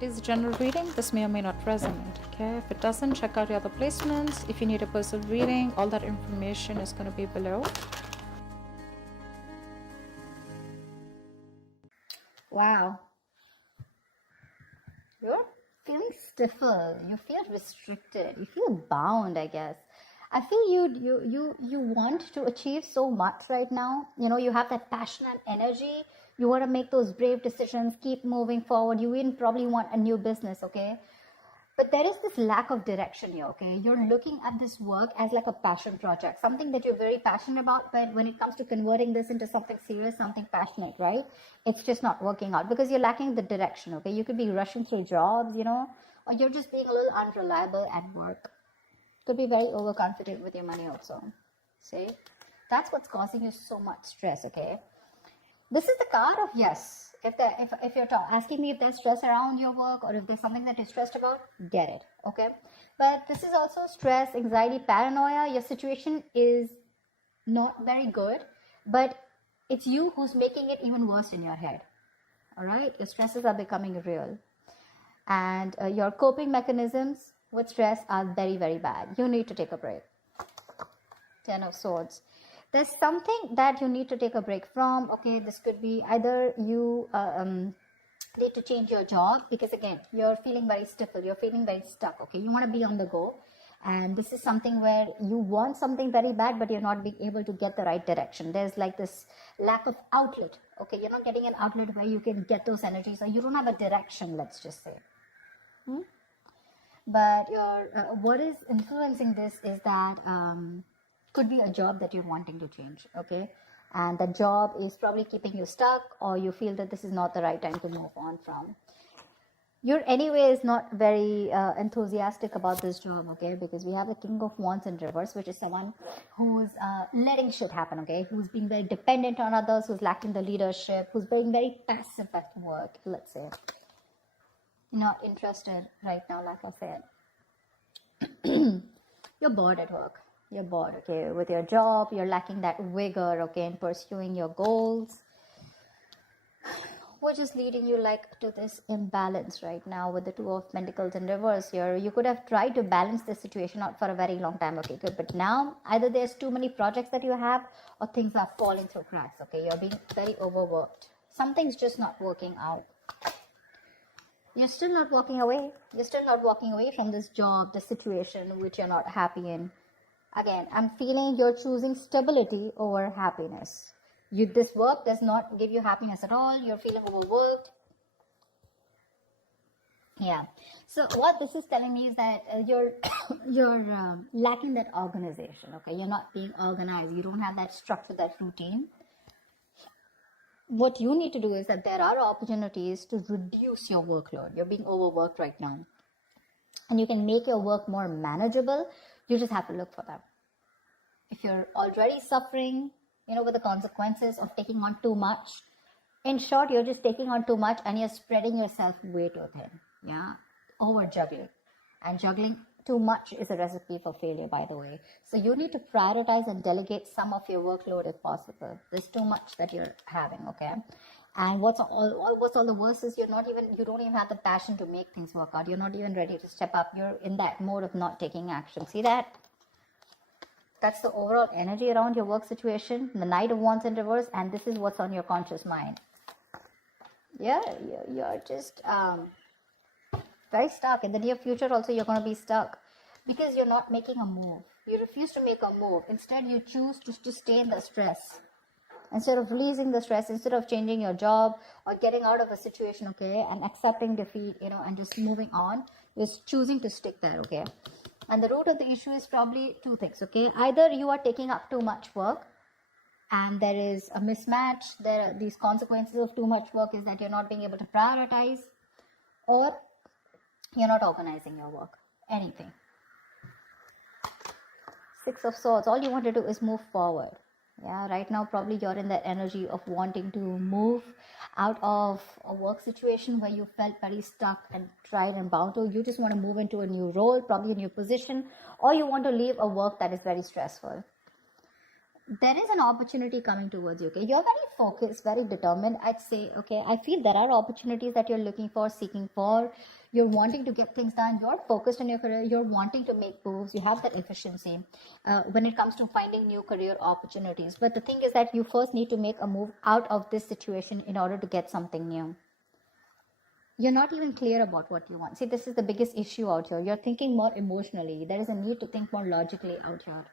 It is a general reading. This may or may not resonate. Okay, if it doesn't, check out your other placements. If you need a personal reading, all that information is going to be below. Wow, you're feeling stiffer, you feel restricted, you feel bound, I guess. I feel you want to achieve so much right now. You know, you have that passion and energy. You want to make those brave decisions, keep moving forward. You even probably want a new business, okay? But there is this lack of direction here, okay? You're looking at this work as like a passion project, something that you're very passionate about, but when it comes to converting this into something serious, something passionate, right? It's just not working out because you're lacking the direction, okay? You could be rushing through jobs, you know, or you're just being a little unreliable at work. Could be very overconfident with your money also. See? That's what's causing you so much stress, okay? This is the card of yes. If you're asking me if there's stress around your work or if there's something that you're stressed about, get it, okay? But this is also stress, anxiety, paranoia. Your situation is not very good, but it's you who's making it even worse in your head, all right? Your stresses are becoming real. And your coping mechanisms with stress are very, very bad. You need to take a break. 10 of Swords. There's something that you need to take a break from. Okay, this could be either you need to change your job because again, you're feeling very stifled, you're feeling very stuck. Okay, you want to be on the go, and this is something where you want something very bad, but you're not being able to get the right direction. There's like this lack of outlet. Okay, you're not getting an outlet where you can get those energies, or you don't have a direction. Let's just say. But what is influencing this is that could be a job that you're wanting to change, okay? And the job is probably keeping you stuck, or you feel that this is not the right time to move on from. You're anyways not very enthusiastic about this job, okay? Because we have the King of Wands in reverse, which is someone who's letting shit happen, okay? Who's being very dependent on others, who's lacking the leadership, who's being very passive at work, let's say. Not interested right now, like I said. You're bored at work. You're bored, okay, with your job. You're lacking that vigor, okay, in pursuing your goals, which is leading you like to this imbalance right now with the Two of Pentacles in reverse here. You could have tried to balance this situation out for a very long time, okay, good. But now either there's too many projects that you have, or things are falling through cracks, okay. You're being very overworked. Something's just not working out. You're still not walking away. You're still not walking away from this job, the situation which you're not happy in. Again, I'm feeling you're choosing stability over happiness. This work does not give you happiness at all. You're feeling overworked. Yeah. So what this is telling me is that you're lacking that organization. Okay, you're not being organized. You don't have that structure, that routine. What you need to do is that there are opportunities to reduce your workload. You're being overworked right now, and you can make your work more manageable. You just have to look for them. If you're already suffering, you know, with the consequences of taking on too much, in short, you're just taking on too much and you're spreading yourself way too thin. Yeah, over juggling. And juggling too much is a recipe for failure, by the way. So you need to prioritize and delegate some of your workload if possible. There's too much that you're having, okay? And what's all the worst is you don't even have the passion to make things work out. You're not even ready to step up. You're in that mode of not taking action. See that? That's the overall energy around your work situation. The Knight of Wands in reverse, and this is what's on your conscious mind. Yeah, you're just very stuck. In the near future also, you're going to be stuck because you're not making a move. You refuse to make a move. Instead, you choose to stay in the stress. Instead of releasing the stress, instead of changing your job or getting out of a situation, okay, and accepting defeat, you know, and just moving on, you're choosing to stick there, okay. And the root of the issue is probably two things, okay. Either you are taking up too much work and there is a mismatch. There are these consequences of too much work is that you're not being able to prioritize, or you're not organizing your work. Anything. Six of Swords. All you want to do is move forward. Yeah, right now probably you're in that energy of wanting to move out of a work situation where you felt very stuck and tried and bound to. You just want to move into a new role, probably a new position, or you want to leave a work that is very stressful. there is an opportunity coming towards you. Okay, you're very focused, very determined, I'd say. Okay, I feel there are opportunities that you're looking for, seeking for. You're wanting to get things done. You're focused on your career. You're wanting to make moves. You have that efficiency when it comes to finding new career opportunities. But the thing is that you first need to make a move out of this situation in order to get something new. You're not even clear about what you want. See, this is the biggest issue out here. You're thinking more emotionally. There is a need to think more logically out here.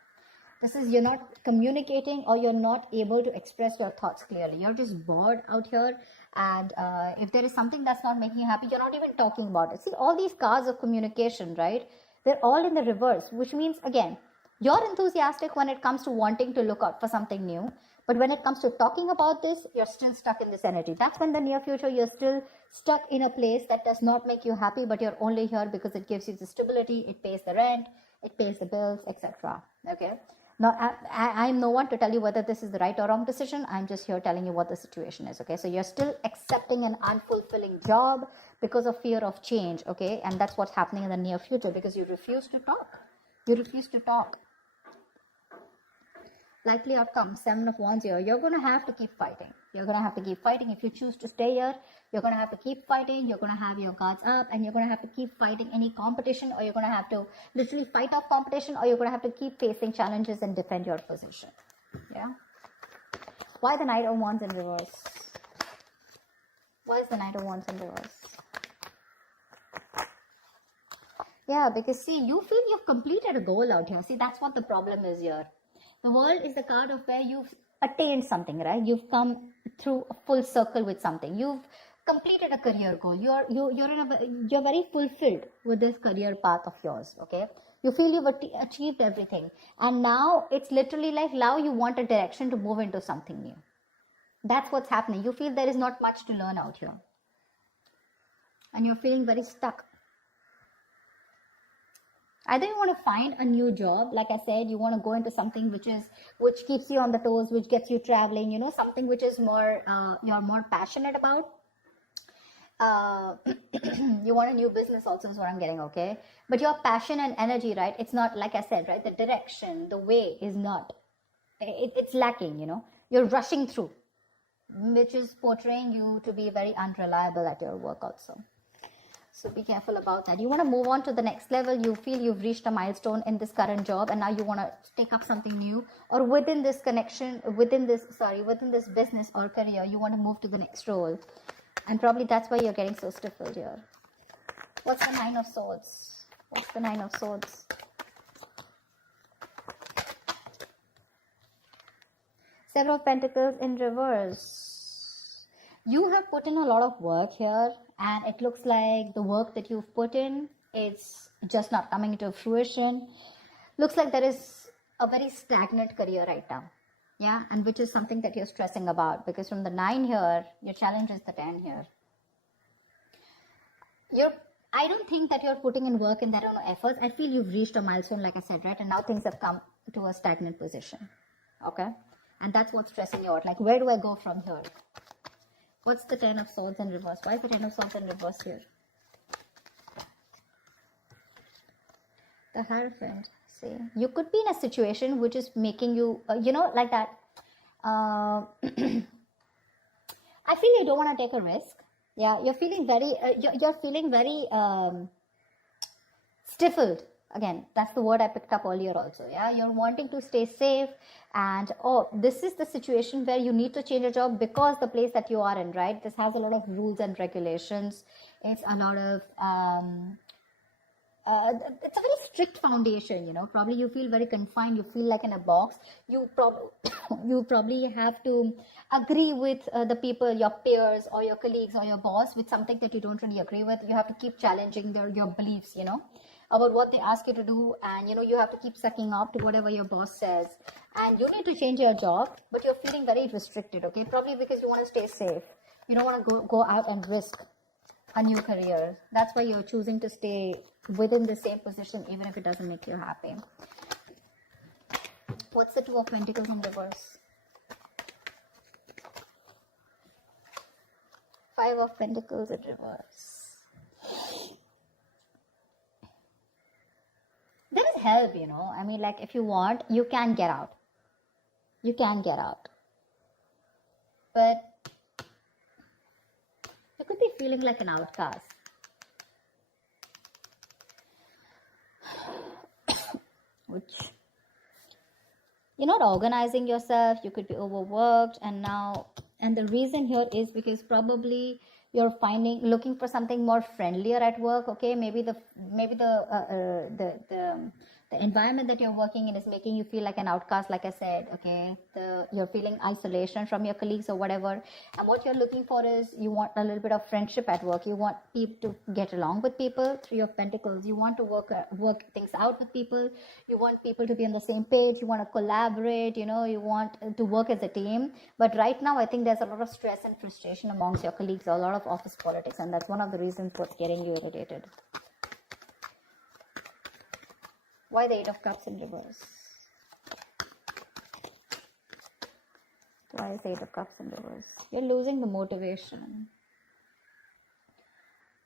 This is, you're not communicating, or you're not able to express your thoughts clearly. You're just bored out here. And if there is something that's not making you happy, you're not even talking about it. See, all these cards of communication, right? They're all in the reverse, which means, again, you're enthusiastic when it comes to wanting to look out for something new. But when it comes to talking about this, you're still stuck in this energy. That's when the near future, you're still stuck in a place that does not make you happy, but you're only here because it gives you the stability, it pays the rent, it pays the bills, etc. Okay? Now, I'm no one to tell you whether this is the right or wrong decision. I'm just here telling you what the situation is, okay? So you're still accepting an unfulfilling job because of fear of change, okay? And that's what's happening in the near future because you refuse to talk. You refuse to talk. Likely outcome, 7 of Wands here. You're going to have to keep fighting. You're going to have to keep fighting. If you choose to stay here, you're going to have to keep fighting. You're going to have your guards up, and you're going to have to keep fighting any competition, or you're going to have to literally fight off competition, or you're going to have to keep facing challenges and defend your position. Yeah. Why the Knight of Wands in reverse? Why is the Knight of Wands in reverse? Yeah, because see, you feel you've completed a goal out here. See, that's what the problem is here. The World is the card of where you've attained something, right? You've come through a full circle with something. You've completed a career goal. You're very fulfilled with this career path of yours, okay? You feel you've achieved everything. And now it's literally like now you want a direction to move into something new. That's what's happening. You feel there is not much to learn out here. And you're feeling very stuck. Either you want to find a new job, like I said, you want to go into something which keeps you on the toes, which gets you traveling, you know, something which is more, you're more passionate about. You want a new business also is what I'm getting, okay? But your passion and energy, right, it's not, like I said, right, the direction, the way is not, it's lacking, you know. You're rushing through, which is portraying you to be very unreliable at your work also. So be careful about that. You want to move on to the next level. You feel you've reached a milestone in this current job, and now you want to take up something new, or within this connection, within this business or career, you want to move to the next role. And probably that's why you're getting so stifled here. What's the Nine of Swords? What's the Nine of Swords? Seven of Pentacles in reverse. You have put in a lot of work here, and it looks like the work that you've put in is just not coming into fruition. Looks like there is a very stagnant career right now. Yeah, and which is something that you're stressing about, because from the 9 here, your challenge is the 10 here. I don't think that you're putting in work and there are no efforts. I feel you've reached a milestone, like I said, right? And now things have come to a stagnant position. Okay? And that's what's stressing you out. Like, where do I go from here? What's the 10 of Swords in reverse? Why is the 10 of Swords in reverse here? The Hierophant. See, you could be in a situation which is making you, like that. I feel you don't want to take a risk. Yeah, you're feeling very, stifled. Again, that's the word I picked up earlier also. Yeah, you're wanting to stay safe, and this is the situation where you need to change your job because the place that you are in, right? This has a lot of rules and regulations. It's a lot of it's a very strict foundation, probably you feel very confined, you feel like in a box. You probably have to agree with the people, your peers or your colleagues or your boss with something that you don't really agree with. You have to keep challenging your beliefs, about what they ask you to do, and you have to keep sucking up to whatever your boss says, and you need to change your job, but you're feeling very restricted, okay? Probably because you want to stay safe. You don't want to go out and risk a new career. That's why you're choosing to stay within the same position even if it doesn't make you happy. What's the Two of Pentacles in reverse? Five of Pentacles in reverse. There is help, I mean, like, if you want, you can get out. You can get out. But you could be feeling like an outcast. Which you're not organizing yourself, you could be overworked, and the reason here is because probably you're looking for something more friendlier at work. Okay, maybe the environment that you're working in is making you feel like an outcast, like I said. Okay, you're feeling isolation from your colleagues or whatever, and what you're looking for is you want a little bit of friendship at work. You want people to get along with people. Three of Pentacles. You want to work things out with people. You want people to be on the same page. You want to collaborate. You want to work as a team. But right now, I think there's a lot of stress and frustration amongst your colleagues. A lot of office politics, and that's one of the reasons what's getting you irritated. Why the Eight of Cups in reverse? Why is the Eight of Cups in reverse? You're losing the motivation.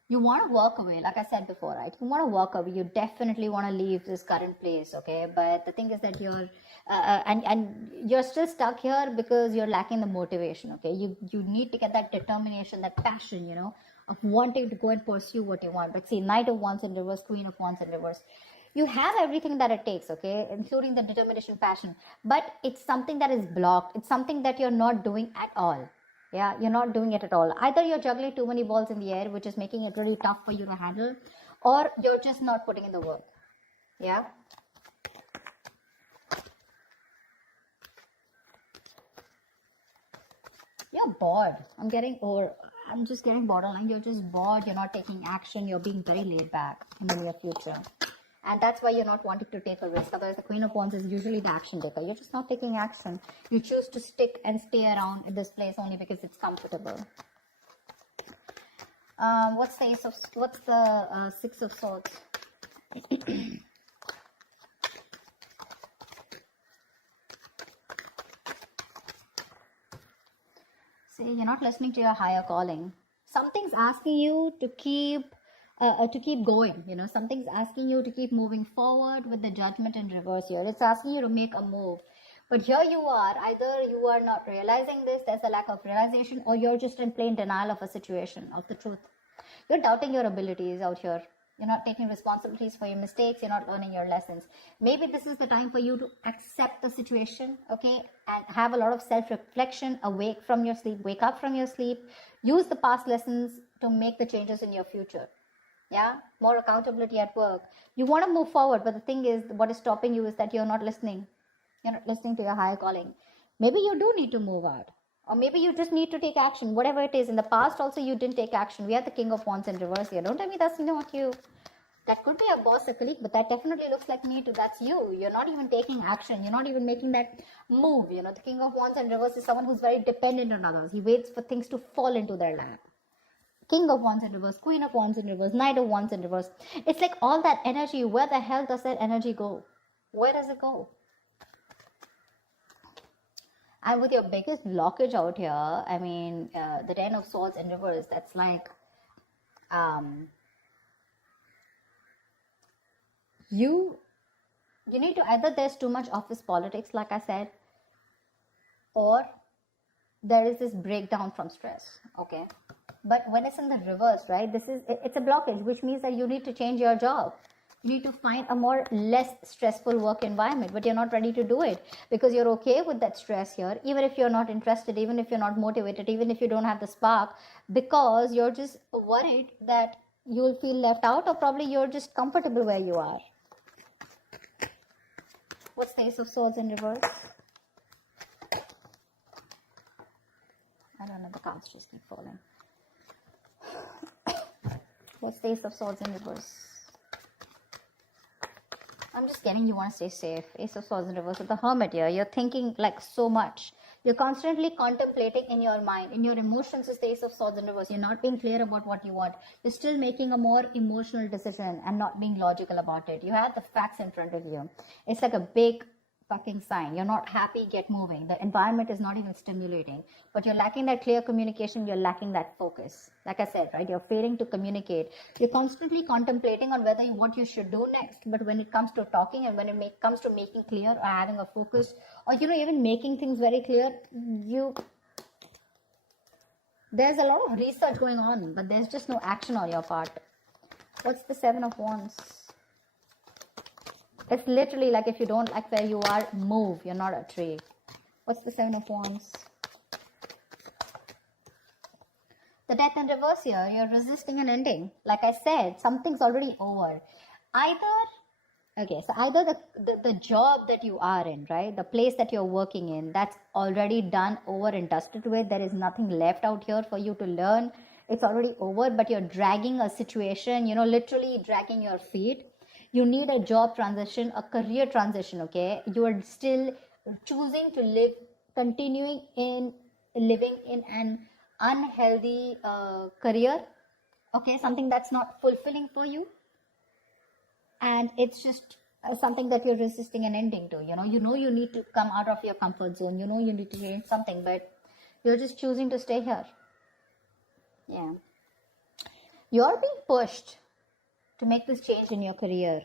You want to walk away, like I said before, right? You want to walk away. You definitely want to leave this current place, okay? But the thing is that you're and you're still stuck here because you're lacking the motivation, okay? You need to get that determination, that passion, of wanting to go and pursue what you want. But see, Knight of Wands in reverse, Queen of Wands in reverse. You have everything that it takes, okay, including the determination, passion, but it's something that is blocked. It's something that you're not doing at all. Yeah, you're not doing it at all. Either you're juggling too many balls in the air, which is making it really tough for you to handle, or you're just not putting in the work. Yeah. You're bored. I'm just getting borderline. You're just bored. You're not taking action. You're being very laid back in the near future. And that's why you're not wanting to take a risk. Otherwise, the Queen of Wands is usually the action taker. You're just not taking action. You choose to stick and stay around at this place only because it's comfortable. What's the Six of Swords? See, you're not listening to your higher calling. Something's asking you to keep going, something's asking you to keep moving forward with the Judgment in reverse here. It's asking you to make a move, but here you are, either you are not realizing this, there's a lack of realization, or you're just in plain denial of a situation, of the truth. You're doubting your abilities out here. You're not taking responsibilities for your mistakes. You're not learning your lessons. Maybe this is the time for you to accept the situation, okay, and have a lot of self-reflection, wake up from your sleep, use the past lessons to make the changes in your future. Yeah, more accountability at work. You want to move forward, but the thing is, what is stopping you is that you're not listening. You're not listening to your higher calling. Maybe you do need to move out, or maybe you just need to take action, whatever it is. In the past also, you didn't take action. We have the King of Wands in reverse here. Don't tell me that's not you. That could be a boss, a colleague, but that definitely looks like me too. That's you. You're not even taking action. You're not even making that move. The King of Wands in reverse is someone who's very dependent on others. He waits for things to fall into their lap. King of Wands in reverse, Queen of Wands in reverse, Knight of Wands in reverse. It's like all that energy, where the hell does that energy go? Where does it go? And with your biggest blockage out here, I mean, the Ten of Swords in reverse, that's like, you need to, either there's too much office politics, like I said, or there is this breakdown from stress, okay? But when it's in the reverse, right, it's a blockage, which means that you need to change your job. You need to find a less stressful work environment, but you're not ready to do it because you're okay with that stress here, even if you're not interested, even if you're not motivated, even if you don't have the spark, because you're just worried that you'll feel left out, or probably you're just comfortable where you are. What's the Ace of Swords in reverse? I don't know, the cards just keep falling. What's the Ace of Swords in reverse? I'm just getting you want to stay safe. Ace of Swords in reverse with the Hermit here. You're thinking like so much. You're constantly contemplating in your mind. In your emotions is the Ace of Swords in reverse. You're not being clear about what you want. You're still making a more emotional decision and not being logical about it. You have the facts in front of you. It's like a big fucking sign. You're not happy, get moving. The environment is not even stimulating, but you're lacking that clear communication. You're lacking that focus. Like I said, right? You're failing to communicate. You're constantly contemplating on what you should do next. But when it comes to talking and when it comes to making clear or having a focus or, even making things very clear, there's a lot of research going on, but there's just no action on your part. What's the Seven of Wands? It's literally like if you don't like where you are, move. You're not a tree. What's the Seven of Wands? The Death in reverse here. You're resisting an ending. Like I said, something's already over. Either the job that you are in, right? The place that you're working in, that's already done, over and dusted with. There is nothing left out here for you to learn. It's already over, but you're dragging a situation, literally dragging your feet. You need a job transition, a career transition, okay? You are still choosing to continuing in living in an unhealthy career, okay? Something that's not fulfilling for you. And it's just something that you're resisting an ending to, you need to come out of your comfort zone. You need to change something, but you're just choosing to stay here. Yeah. You're being pushed to make this change in your career,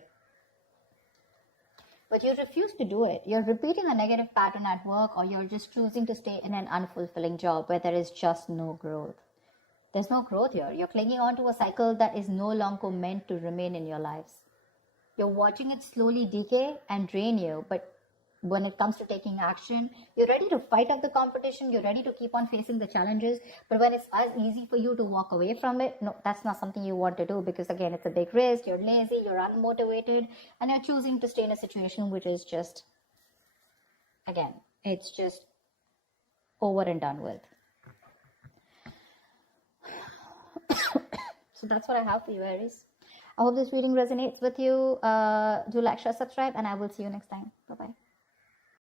but you refuse to do it. You're repeating a negative pattern at work, or you're just choosing to stay in an unfulfilling job where there is just no growth. There's no growth here. You're clinging on to a cycle that is no longer meant to remain in your lives. You're watching it slowly decay and drain you, but when it comes to taking action, you're ready to fight off the competition, you're ready to keep on facing the challenges, but when it's as easy for you to walk away from it, no, that's not something you want to do, because again, it's a big risk, you're lazy, you're unmotivated, and you're choosing to stay in a situation which is just, again, it's just over and done with. So that's what I have for you, Aries. I hope this reading resonates with you. Do like, share, subscribe, and I will see you next time. Bye-bye.